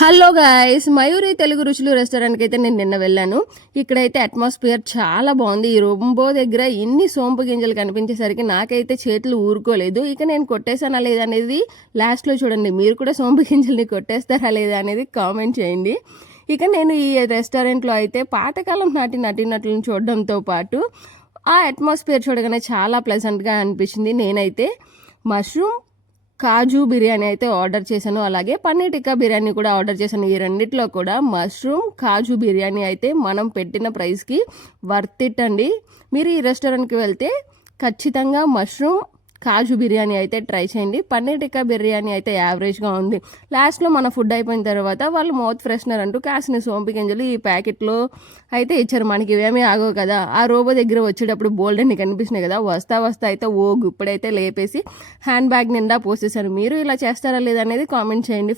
Hello guys, Mayuri Telugu రుచులు రెస్టారెంట్కి అయితే నేను నిన్న వెళ్ళాను. ఇక్కడైతే అట్మాస్ఫియర్ చాలా బాగుంది. ఈ రొంబో దగ్గర ఇన్ని సోంపు గింజలు కనిపించేసరికి నాకైతే చేతులు ఊరుకోలేదు. ఇక నేను కొట్టేసానా లేదా అనేది లాస్ట్లో చూడండి. మీరు కూడా సోంపు గింజల్ని కొట్టేస్తారా లేదా అనేది కామెంట్ చేయండి. ఇక నేను ఈ రెస్టారెంట్లో అయితే పాతకాలం నాటి నటీనటులను చూడడంతో పాటు ఆ అట్మాస్ఫియర్ చూడగానే చాలా ప్లెజెంట్గా అనిపించింది. నేనైతే మష్రూమ్ కాజు బిర్యానీ అయితే ఆర్డర్ చేశాను, అలాగే పన్నీర్ టిక్కా బిర్యానీ కూడా ఆర్డర్ చేశాను. ఈ రెండిట్లో కూడా మష్రూమ్ కాజు బిర్యానీ అయితే మనం పెట్టిన ప్రైస్కి వర్త్ ఇట్ అండి. మీరు ఈ రెస్టారెంట్కి వెళ్తే ఖచ్చితంగా మష్రూమ్ కాజు బిర్యానీ అయితే ట్రై చేయండి. పన్నీర్ టిక్కా బిర్యానీ అయితే యావరేజ్గా ఉంది. లాస్ట్లో మన ఫుడ్ అయిపోయిన తర్వాత వాళ్ళు మౌత్ ఫ్రెషనర్ అంటూ కాసిన సోంపు గింజలు ఈ ప్యాకెట్లో అయితే ఇచ్చారు. మనకి ఇవేమీ ఆగవు కదా. ఆ రోబో దగ్గర వచ్చేటప్పుడు బోల్డ్ అని కనిపిస్తున్నాయి కదా, వస్తా అయితే ఇప్పుడైతే లేపేసి హ్యాండ్ బ్యాగ్ నిండా పోసేసాను. మీరు ఇలా చేస్తారా లేదా అనేది కామెంట్ చేయండి.